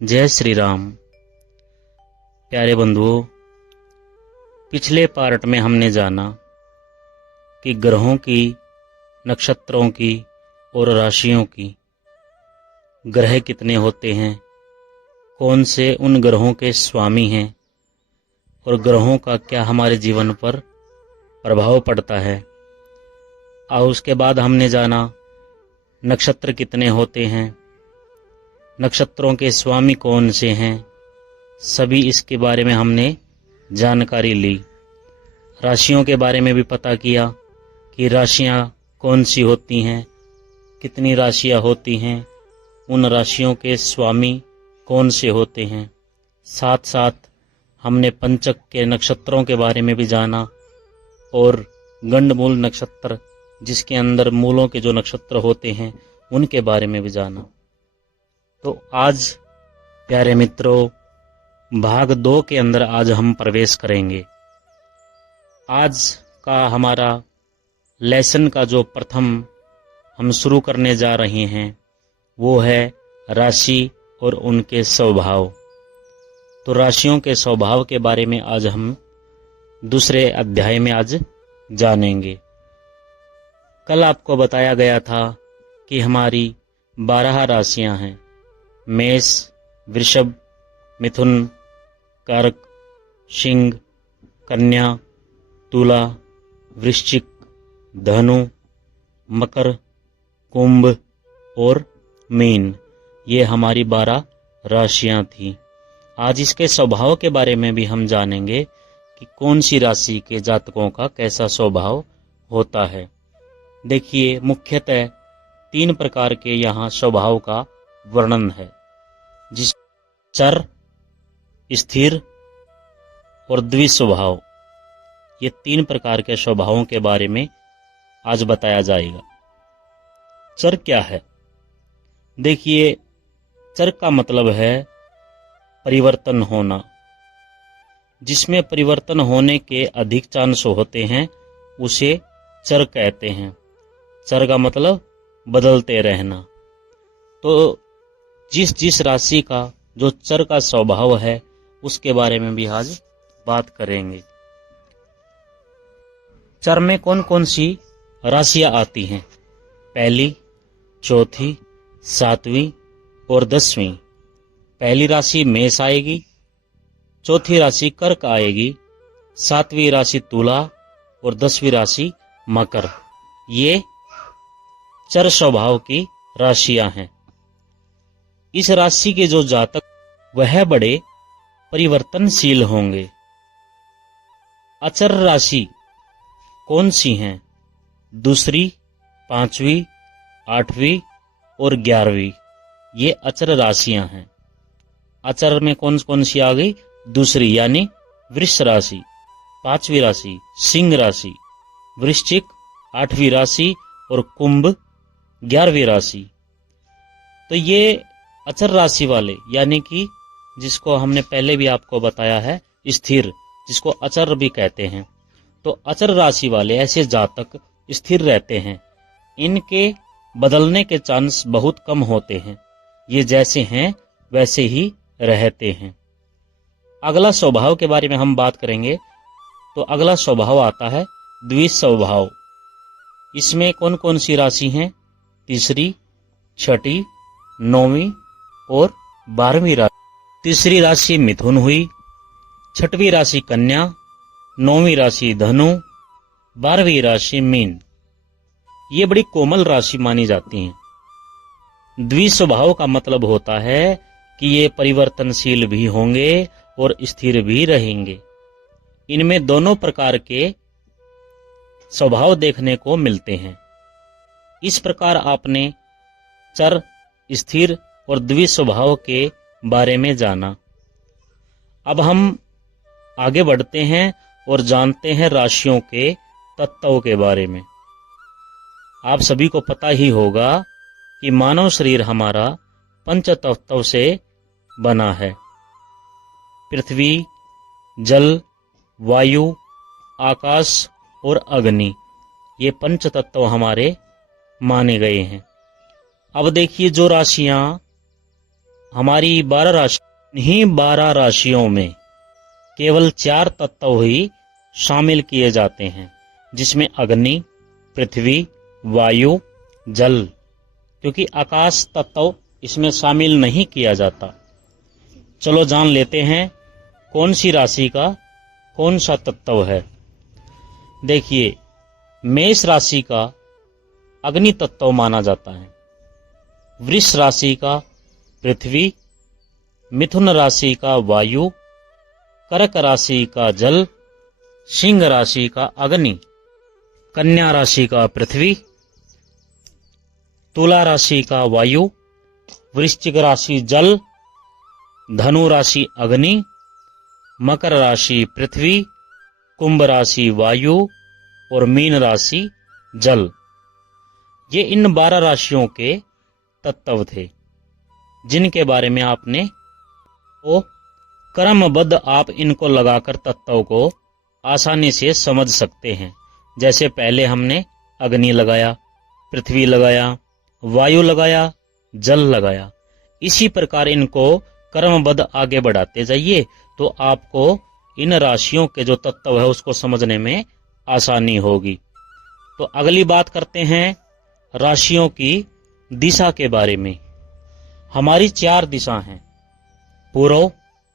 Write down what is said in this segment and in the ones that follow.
जय श्री राम। प्यारे बंधुओं, पिछले पार्ट में हमने जाना कि ग्रहों की, नक्षत्रों की और राशियों की, ग्रह कितने होते हैं, कौन से उन ग्रहों के स्वामी हैं और ग्रहों का क्या हमारे जीवन पर प्रभाव पड़ता है। और उसके बाद हमने जाना नक्षत्र कितने होते हैं, नक्षत्रों के स्वामी कौन से हैं, सभी इसके बारे में हमने जानकारी ली। राशियों के बारे में भी पता किया कि राशियां कौन सी होती हैं, कितनी राशियां होती हैं, उन राशियों के स्वामी कौन से होते हैं। साथ साथ हमने पंचक के नक्षत्रों के बारे में भी जाना और गंडमूल नक्षत्र, जिसके अंदर मूलों के जो नक्षत्र होते हैं, उनके बारे में भी जाना। तो आज प्यारे मित्रों, भाग 2 के अंदर आज हम प्रवेश करेंगे। आज का हमारा लेसन का जो प्रथम हम शुरू करने जा रहे हैं वो है राशि और उनके स्वभाव। तो राशियों के स्वभाव के बारे में आज हम दूसरे अध्याय में आज जानेंगे। कल आपको बताया गया था कि हमारी 12 राशियां हैं: मेष, वृषभ, मिथुन, कर्क, सिंह, कन्या, तुला, वृश्चिक, धनु, मकर, कुंभ और मीन। ये हमारी 12 राशियां थी। आज इसके स्वभाव के बारे में भी हम जानेंगे कि कौन सी राशि के जातकों का कैसा स्वभाव होता है। देखिए, मुख्यतः 3 प्रकार के यहाँ स्वभाव का वर्णन है, जिस चर, स्थिर और द्विस्वभाव। ये 3 प्रकार के स्वभावों के बारे में आज बताया जाएगा। चर क्या है? देखिए, चर का मतलब है परिवर्तन होना। जिसमें परिवर्तन होने के अधिक चांस होते हैं उसे चर कहते हैं। चर का मतलब बदलते रहना। तो जिस राशि का जो चर का स्वभाव है उसके बारे में भी आज बात करेंगे। चर में कौन कौन सी राशियां आती हैं? पहली, चौथी, 7वीं और 10वीं। पहली राशि मेष आएगी, चौथी राशि कर्क आएगी, 7वीं राशि तुला और 10वीं राशि मकर। ये चर स्वभाव की राशियां हैं। इस राशि के जो जातक वह बड़े परिवर्तनशील होंगे। अचर राशि कौन सी हैं? दूसरी, 5वीं, 8वीं और 11वीं। ये अचर राशियां हैं। अचर में कौन कौन सी आ गई? दूसरी यानी वृष राशि, 5वीं राशि सिंह राशि, वृश्चिक 8वीं राशि और कुंभ 11वीं राशि। तो ये अचर राशि वाले, यानी कि जिसको हमने पहले भी आपको बताया है स्थिर, जिसको अचर भी कहते हैं। तो अचर राशि वाले ऐसे जातक स्थिर रहते हैं। इनके बदलने के चांस बहुत कम होते हैं। ये जैसे हैं वैसे ही रहते हैं। अगला स्वभाव के बारे में हम बात करेंगे। तो अगला स्वभाव आता है द्विस्वभाव। इसमें कौन कौन सी राशि हैं? तीसरी, छठी, 9वीं और 12वीं राशि। तीसरी राशि मिथुन हुई, छठवीं राशि कन्या, 9वीं राशि धनु, 12वीं राशि मीन। ये बड़ी कोमल राशि मानी जाती हैं। द्विस्वभाव का मतलब होता है कि ये परिवर्तनशील भी होंगे और स्थिर भी रहेंगे। इनमें दोनों प्रकार के स्वभाव देखने को मिलते हैं। इस प्रकार आपने चर, स्थिर और द्विस्वभाव के बारे में जाना। अब हम आगे बढ़ते हैं और जानते हैं राशियों के तत्वों के बारे में। आप सभी को पता ही होगा कि मानव शरीर हमारा पंच तत्वों से बना है। पृथ्वी, जल, वायु, आकाश और अग्नि, ये पंच तत्व हमारे माने गए हैं। अब देखिए, जो राशियां हमारी 12 राशि, इन्हीं 12 राशियों में केवल 4 तत्व ही शामिल किए जाते हैं, जिसमें अग्नि, पृथ्वी, वायु, जल, क्योंकि आकाश तत्व इसमें शामिल नहीं किया जाता। चलो जान लेते हैं कौन सी राशि का कौन सा तत्व है। देखिए, मेष राशि का अग्नि तत्व माना जाता है, वृष राशि का पृथ्वी, मिथुन राशि का वायु, कर्क राशि का जल, सिंह राशि का अग्नि, कन्या राशि का पृथ्वी, तुला राशि का वायु, वृश्चिक राशि जल, धनु राशि अग्नि, मकर राशि पृथ्वी, कुंभ राशि वायु और मीन राशि जल। ये इन 12 राशियों के तत्व थे, जिनके बारे में आपने तो क्रमबद्ध आप इनको लगाकर तत्व को आसानी से समझ सकते हैं। जैसे पहले हमने अग्नि लगाया, पृथ्वी लगाया, वायु लगाया, जल लगाया। इसी प्रकार इनको क्रमबद्ध आगे बढ़ाते जाइए तो आपको इन राशियों के जो तत्व है उसको समझने में आसानी होगी। तो अगली बात करते हैं राशियों की दिशा के बारे में। हमारी 4 दिशा हैं, पूर्व,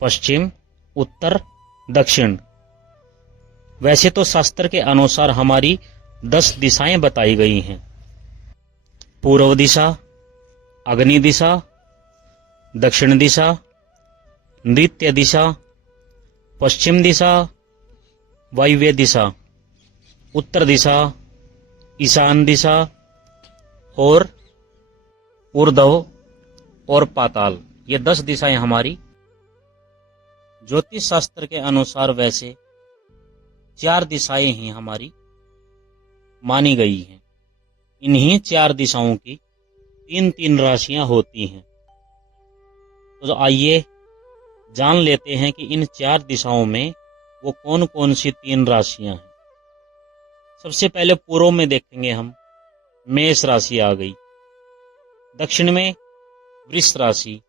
पश्चिम, उत्तर, दक्षिण। वैसे तो शास्त्र के अनुसार हमारी 10 दिशाएं बताई गई हैं। पूर्व दिशा, अग्नि दिशा, दक्षिण दिशा, नृत्य दिशा, पश्चिम दिशा, वायव्य दिशा, उत्तर दिशा, ईशान दिशा और ऊर्ध्व और पाताल। ये 10 दिशाएं हमारी ज्योतिष शास्त्र के अनुसार वैसे 4 दिशाएं ही हमारी मानी गई हैं। इन्हीं 4 दिशाओं की 3-3 राशियां होती हैं। तो आइए जान लेते हैं कि इन 4 दिशाओं में वो कौन कौन सी 3 राशियां हैं। सबसे पहले पूर्व में देखेंगे हम, मेष राशि आ गई, दक्षिण में वृष राशि,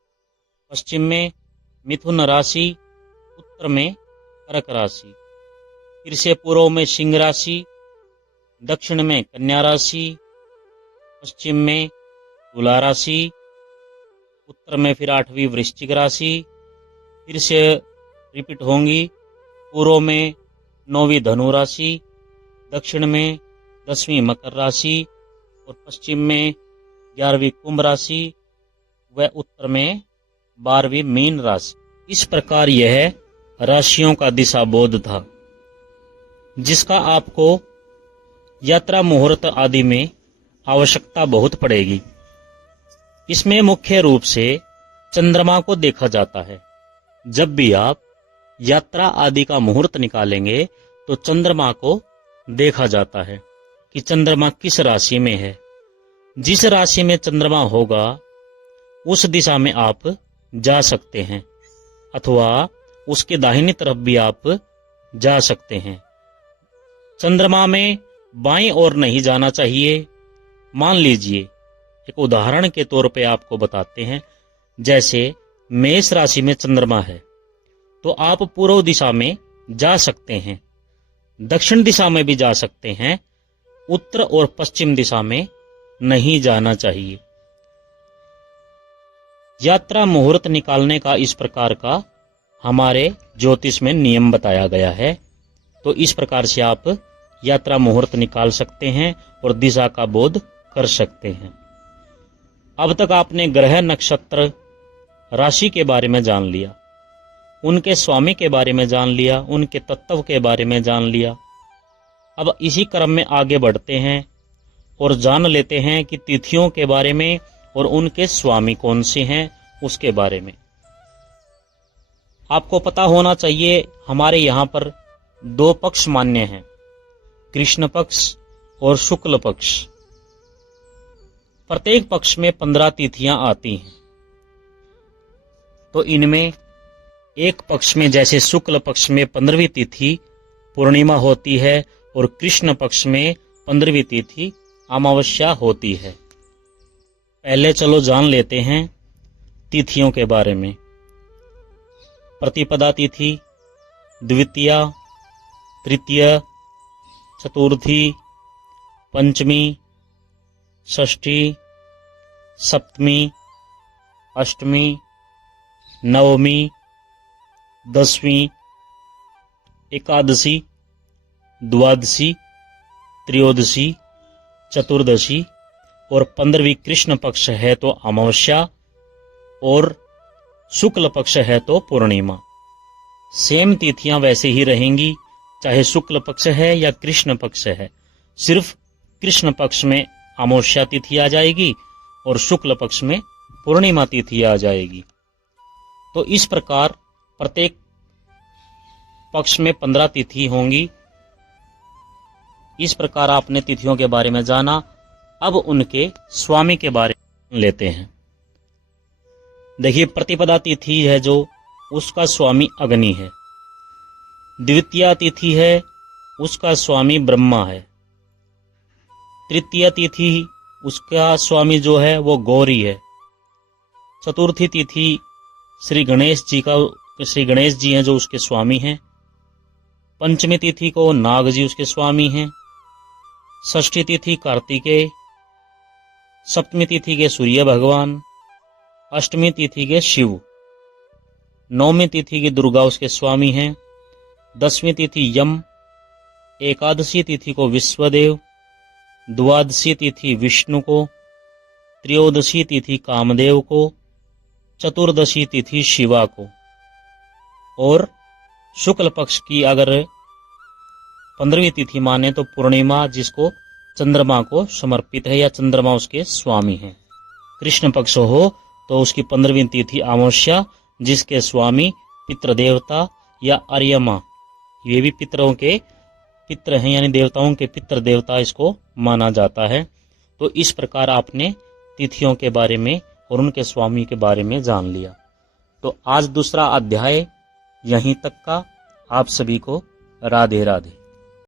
पश्चिम में मिथुन राशि, उत्तर में कर्क राशि। फिर से पूर्व में सिंह राशि, दक्षिण में कन्या राशि, पश्चिम में तुला राशि, उत्तर में फिर 8वीं वृश्चिक राशि। फिर से रिपीट होंगी, पूर्व में 9वीं धनु राशि, दक्षिण में 10वीं मकर राशि और पश्चिम में 11वीं कुंभ राशि व उत्तर में 12वीं मीन राशि। इस प्रकार यह राशियों का दिशा बोध था, जिसका आपको यात्रा मुहूर्त आदि में आवश्यकता बहुत पड़ेगी। इसमें मुख्य रूप से चंद्रमा को देखा जाता है। जब भी आप यात्रा आदि का मुहूर्त निकालेंगे तो चंद्रमा को देखा जाता है कि चंद्रमा किस राशि में है। जिस राशि में चंद्रमा होगा उस दिशा में आप जा सकते हैं, अथवा उसके दाहिनी तरफ भी आप जा सकते हैं। चंद्रमा में बाईं ओर नहीं जाना चाहिए। मान लीजिए, एक उदाहरण के तौर पे आपको बताते हैं, जैसे मेष राशि में चंद्रमा है तो आप पूर्व दिशा में जा सकते हैं, दक्षिण दिशा में भी जा सकते हैं, उत्तर और पश्चिम दिशा में नहीं जाना चाहिए। यात्रा मुहूर्त निकालने का इस प्रकार का हमारे ज्योतिष में नियम बताया गया है। तो इस प्रकार से आप यात्रा मुहूर्त निकाल सकते हैं और दिशा का बोध कर सकते हैं। अब तक आपने ग्रह, नक्षत्र, राशि के बारे में जान लिया, उनके स्वामी के बारे में जान लिया, उनके तत्व के बारे में जान लिया। अब इसी क्रम में आगे बढ़ते हैं और जान लेते हैं कि तिथियों के बारे में और उनके स्वामी कौन से हैं उसके बारे में। आपको पता होना चाहिए, हमारे यहाँ पर 2 पक्ष मान्य हैं, कृष्ण पक्ष और शुक्ल पक्ष। प्रत्येक पक्ष में 15 तिथियां आती हैं। तो इनमें एक पक्ष में जैसे शुक्ल पक्ष में 15वीं तिथि पूर्णिमा होती है और कृष्ण पक्ष में 15वीं तिथि अमावस्या होती है। पहले चलो जान लेते हैं तिथियों के बारे में। प्रतिपदा तिथि, द्वितीया, तृतीय, चतुर्थी, पंचमी, षष्ठी, सप्तमी, अष्टमी, नवमी, दसवीं, एकादशी, द्वादशी, त्रयोदशी, चतुर्दशी और 15वीं कृष्ण पक्ष है तो अमावस्या और शुक्ल पक्ष है तो पूर्णिमा। सेम तिथियां वैसे ही रहेंगी, चाहे शुक्ल पक्ष है या कृष्ण पक्ष है। सिर्फ कृष्ण पक्ष में अमावस्या तिथि आ जाएगी और शुक्ल पक्ष में पूर्णिमा तिथि आ जाएगी। तो इस प्रकार प्रत्येक पक्ष में 15 तिथि होंगी। इस प्रकार आपने तिथियों के बारे में जाना। अब उनके स्वामी के बारे में लेते हैं। देखिए, प्रतिपदा तिथि है जो, उसका स्वामी अग्नि है। द्वितीया तिथि है, उसका स्वामी ब्रह्मा है। तृतीय तिथि, उसका स्वामी जो है वो गौरी है। चतुर्थी तिथि श्री गणेश जी हैं जो उसके स्वामी हैं। पंचमी तिथि को नाग जी उसके स्वामी हैं। षष्ठी तिथि कार्तिकेय। सप्तमी तिथि के सूर्य भगवान। अष्टमी तिथि के शिव। नौवीं तिथि की दुर्गा उसके स्वामी हैं। 10वीं तिथि यम। एकादशी तिथि को विश्वदेव। द्वादशी तिथि विष्णु को। त्रयोदशी तिथि कामदेव को। चतुर्दशी तिथि शिवा को। और शुक्ल पक्ष की अगर 15वीं तिथि माने तो पूर्णिमा, जिसको चंद्रमा को समर्पित है या चंद्रमा उसके स्वामी है। कृष्ण पक्ष हो तो उसकी 15वीं तिथि अमावस्या, जिसके स्वामी पितृदेवता या अर्यमा, ये भी पितरों के पितर हैं, यानी देवताओं के पितर देवता इसको माना जाता है। तो इस प्रकार आपने तिथियों के बारे में और उनके स्वामी के बारे में जान लिया। तो आज दूसरा अध्याय यहीं तक का। आप सभी को राधे राधे।